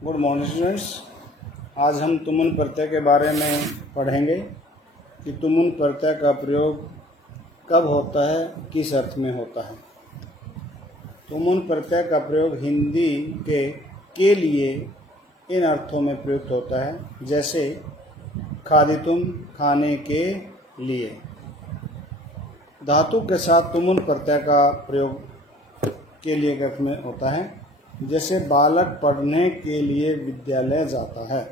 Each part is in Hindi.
Good morning students. आज हम तुमुन प्रत्यय के बारे में पढ़ेंगे कि तुमुन प्रत्यय का प्रयोग कब होता है, किस अर्थ में होता है। तुमुन प्रत्यय का प्रयोग हिंदी के लिए इन अर्थों में प्रयुक्त होता है, जैसे खादितुम खाने के लिए। धातु के साथ तुमुन प्रत्यय का प्रयोग के लिए अर्थ में होता है, जैसे बालक पढ़ने के लिए विद्यालय जाता है।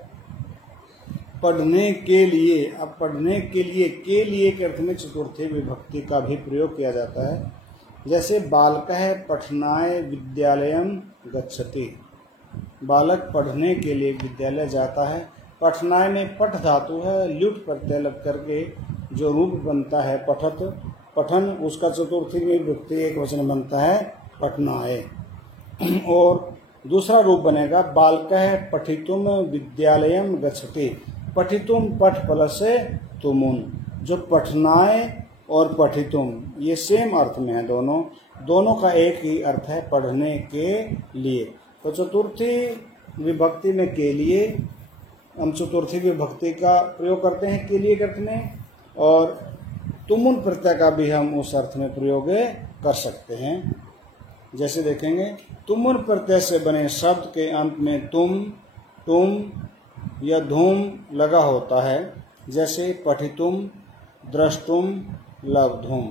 पढ़ने के लिए, अब पढ़ने के लिए के अर्थ में चतुर्थी विभक्ति का भी प्रयोग किया जाता है, जैसे बालकः पठनाय विद्यालयम गच्छति। बालक पढ़ने के लिए विद्यालय जाता है। पठनाय में पठ धातु है, ल्युट प्रत्यय लग करके जो रूप बनता है पठत पठन, उसका चतुर्थी में विभक्ति एक वचन बनता है पठनाय। और दूसरा रूप बनेगा बालकः पठितुम विद्यालयम गच्छति। पठितुम पठ प्लस तुमुन, जो पठनाय और पठितुम ये सेम अर्थ में है, दोनों का एक ही अर्थ है, पढ़ने के लिए। तो चतुर्थी विभक्ति में के लिए हम चतुर्थी विभक्ति का प्रयोग करते हैं के लिए अर्थ में, और तुमुन प्रत्यय का भी हम उस अर्थ में प्रयोग कर सकते हैं। जैसे देखेंगे, तुमुन प्रत्यय से बने शब्द के अंत में तुम या धूम लगा होता है, जैसे पठितुम, द्रष्टुम, लब्धुम।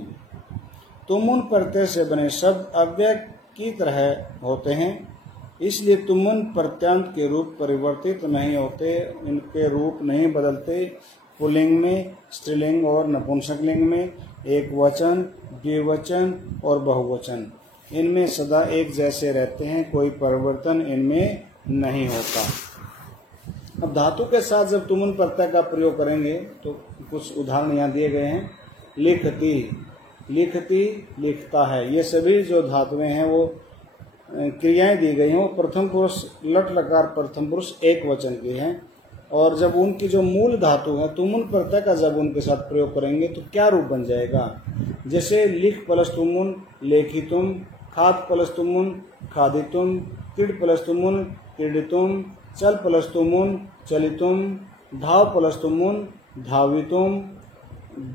तुमुन प्रत्यय से बने शब्द अव्यय की तरह होते हैं, इसलिए तुमुन प्रत्यंत के रूप परिवर्तित नहीं होते, इनके रूप नहीं बदलते। पुल्लिंग में, स्त्रीलिंग और नपुंसकलिंग में, एक वचन, द्विवचन और बहुवचन, इनमें सदा एक जैसे रहते हैं, कोई परिवर्तन इनमें नहीं होता। अब धातु के साथ जब तुमुन प्रत्यय का प्रयोग करेंगे तो कुछ उदाहरण यहाँ दिए गए हैं। लिखती, लिखती लिखता है, ये सभी जो धातुएं हैं वो क्रियाएं दी गई हैं, वो प्रथम पुरुष लट लकार प्रथम पुरुष एक वचन की हैं। और जब उनकी जो मूल धातु है तुमुन प्रत्यय का जब उनके साथ प्रयोग करेंगे तो क्या रूप बन जाएगा, जैसे लिख प्लस तुमुन लेखितुम, खाद प्लस तुमुन खादितुम, क्रीड प्लस तुमुन क्रीडितुम, चल प्लस तुमुन चलितुम, धाव प्लस तुमुन धावितुम,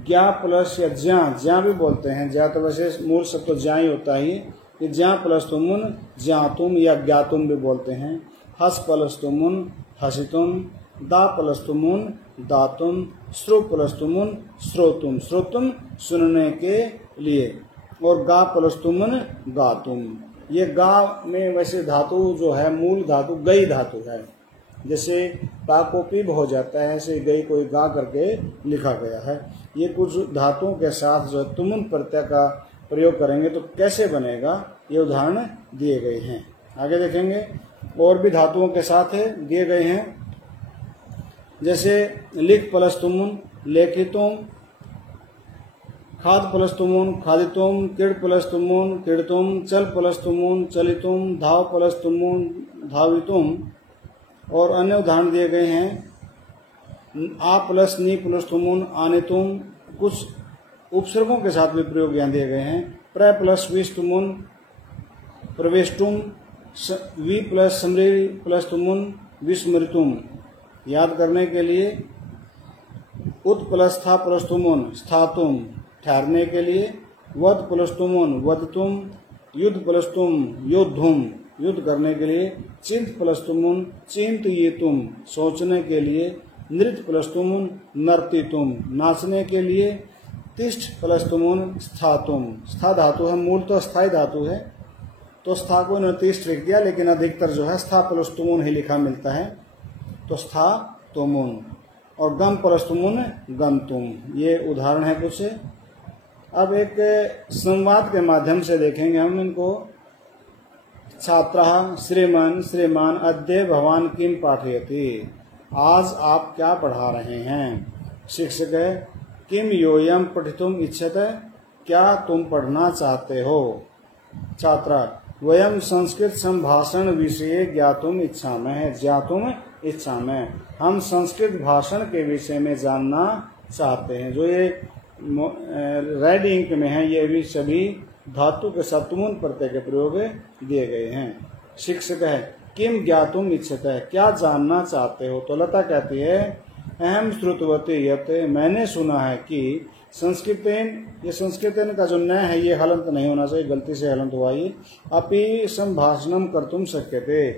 ज्ञा प्लस या ज्या भी बोलते हैं, ज्या तो वैसे मूल शब्द तो ज्या ही होता है, ये ज्या प्लस तुमुन ज्ञातुम या ज्ञातुम भी बोलते हैं। हस प्लस तुमुन हसितुम, दा प्लस तुमुन दातुम, श्रो प्लस तुमुन श्रोतुम, श्रोतुम सुनने के लिए, और गा प्लस तुमुन गातुम। ये गा में वैसे धातु जो है मूल धातु गई धातु है, जैसे ता को पीब हो जाता है, ऐसे गई कोई गा करके लिखा गया है। ये कुछ धातुओं के साथ जो तुमुन प्रत्यय का प्रयोग करेंगे तो कैसे बनेगा, ये उदाहरण दिए गए हैं। आगे देखेंगे, और भी धातुओं के साथ दिए गए हैं, जैसे लिख प्लस तुमुन लेखितुम, खाद प्लस तुमुन खादितुम, क्रीड प्लस तुमुन क्रीडतुम, चल प्लस तुमुन चलितुम, धाव प्लस तुमुन धावितुम। और अन्य उदाहरण दिए गए हैं, आ प्लस नी प्लस तुमुन आनितुम। कुछ उपसर्गों के साथ भी प्रयोग यहाँ दिए गए हैं, प्र प्लस विष तुमुन प्रवेशतुम, वी प्लस समरी प्लस तुमुन विस्मृतुम। याद करने के लिए, उत प्लस था प्लस तुमुन स्थातुम ठहरने के लिए, वद प्लस तुमुन वदतुम, युद्ध प्लस तुम योद्धुम युद्ध करने के लिए, चिंत प्लस तुमुन चिंतयितुम सोचने के लिए, नृत्य प्लस तुमुन नर्तितुम नाचने के लिए, तिष्ठ प्लस तुमुन स्थातुम। स्था धातु है, मूल तो स्थायी धातु है, तो स्था को नतिष्ठ लिख दिया, लेकिन अधिकतर जो है स्था प्लस तुमुन ही लिखा मिलता है, तो स्था तुमुन। और गम प्लस तुमुन गंतुम। ये उदाहरण है कुछ। अब एक संवाद के माध्यम से देखेंगे हम इनको। छात्रः श्रीमन श्रीमान अद्य भवान किम पाठयति, आज आप क्या पढ़ा रहे हैं। शिक्षक किम योयम पठितुम इच्छते, क्या तुम पढ़ना चाहते हो। छात्र वयम संस्कृत संभाषण विषय ज्ञातुम इच्छामः, ज्ञातुम इच्छामः, हम संस्कृत भाषण के विषय में जानना चाहते हैं। जो ये रेड इंक में है, ये भी सभी धातु के साथ तुमुन प्रत्यय के प्रयोग दिए गए हैं। शिक्षक है किम ज्ञातुम इच्छते, क्या जानना चाहते हो। तो लता कहती है अहम श्रुतवती यत, मैंने सुना है कि संस्कृतेन, ये संस्कृतेन का जो न है ये हलंत नहीं होना चाहिए, गलती से हलंत हुआ ये। अपि संभाषणम कर्तुम शक्यते,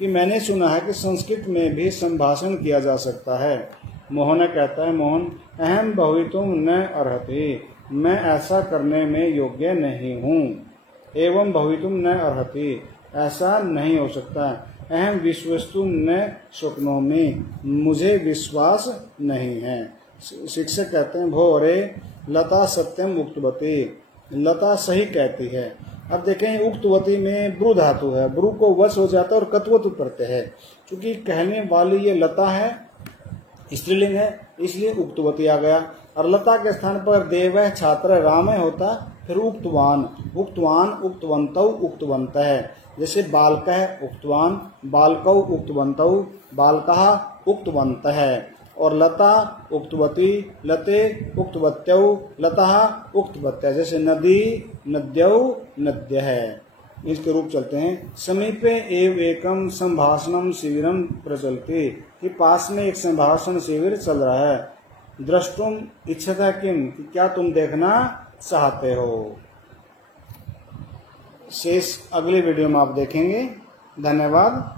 कि मैंने सुना है कि संस्कृत में भी संभाषण किया जा सकता है। मोहन कहता है मोहन अहम भवितुम न अर्हति, मैं ऐसा करने में योग्य नहीं हूँ। एवं भवितुम न अर्हति, ऐसा नहीं हो सकता। अहम विश्वस्तुम न शक्नोमि, मुझे विश्वास नहीं है। शिक्षक कहते हैं भो अरे लता सत्यम उक्तवती, लता सही कहती है। अब देखें उक्तवती में ब्रू धातु है, ब्रू को वश हो जाता है और कत्वतु प्रत्यय है। क्योंकि कहने वाली ये लता है, स्त्रीलिंग है, इसलिए उक्तवती आ गया। और लता के स्थान पर देव छात्र राम होता, फिर उक्तवान, उक्तवान उक्तवंतौ उक्तवन्तः, जैसे बालकः उक्तवान, बालकौ उक्तवन्तौ, बालकः उक्तवन्तः। और लता उक्तवती, लते उक्तवत्यौ, लतः उक्तवत्या, जैसे नदी नद्यौ नद्यः। इसके रूप चलते हैं। समीपे एव एकम संभाषणम शिविरम प्रचलति, कि पास में एक संभाषण शिविर चल रहा है। द्रष्टुम इच्छता किम, कि क्या तुम देखना चाहते हो। शेष अगले वीडियो में आप देखेंगे। धन्यवाद।